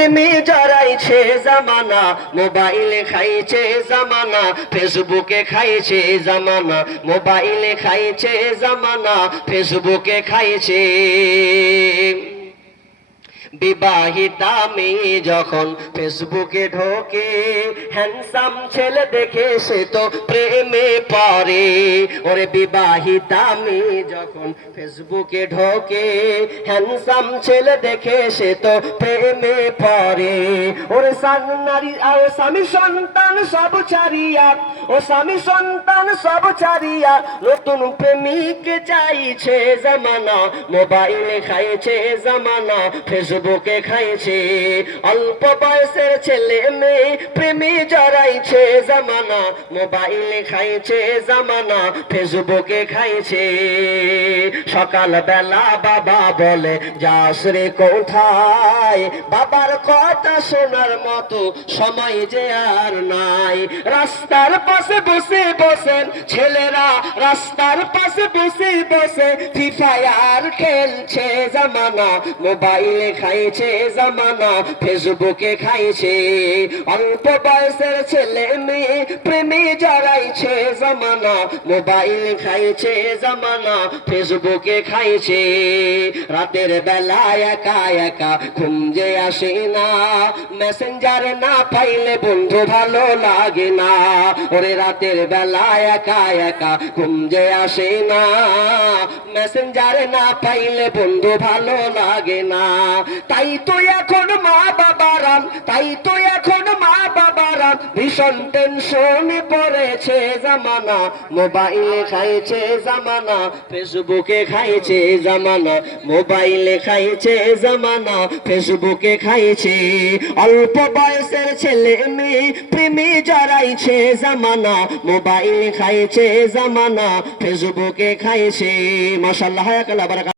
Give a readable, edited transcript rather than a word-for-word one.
প্রেমে জড়াইছে জামানা, মোবাইলে খাইছে জামানা, ফেসবুকে খাইছে জামানা, মোবাইলে খাইছে জামানা, ফেসবুকে খাইছে। বিবাহিতা মেয়ে যখন ফেসবুকে ঢোকে, হ্যান্ডসাম ছেলে দেখে সে তো প্রেমে পড়ে। ওরে বিবাহিতা মেয়ে যখন ফেসবুকে ঢোকে, হ্যান্ডসাম ছেলে দেখে সে তো প্রেমে পড়ে। ওরে নারী আর স্বামী সন্তান সব ছাড়িয়া, ও স্বামী সন্তান সব ছাড়িয়া নতুন প্রেমিক চাইছে জামানা, মোবাইলে খাইছে জামানা, ফেসবুকে খাইছে। অল্প বয়সের ছেলে মেয়ে প্রেমে জড়াইছে জামানা, মোবাইলে খাইছে জামানা, ফেসবুকে খাইছে। সকাল বেলা বাবা বলে যাস রে কোথায়, বাবার কথা শোনার মতো সময় যে আর নাই। রাস্তার পাশে বসে বসেন ছেলেরা, রাস্তার পাশে বসে বসে ফ্রি ফায়ার খেলছে জামানা, মোবাইলে খাইছে জামানা, ফেসবুকে খাইছে। অল্প বয়সের ছেলে মেয়ে প্রেমে জড়াইছে জামানা, মোবাইলে খাইছে জামানা, ফেসবুকে খাইছে। রাতের বেলা একা একা ঘুম যে আসে না, মেসেঞ্জার না পাইলে বন্ধু ভালো লাগে না। ওরে রাতের বেলা একা একা ঘুম যে আসে না, মেসেঞ্জার না পাইলে বন্ধু ভালো লাগে না। তাই তো এখন মা বাবারা, তাই তো এখন মা বাবারা ভীষণ টেনশনে পড়েছে জামানা, মোবাইলে খাইছে জামানা, ফেসবুকে খাইছে জামানা, মোবাইলে খাইছে জামানা, ফেসবুকে খাইছে। অল্প বয়সের ছেলে মেয়ে প্রেমে জড়াইছে জামানা, মোবাইলে খাইছে জামানা, ফেসবুকে খাইছে। মাশাআল্লাহ।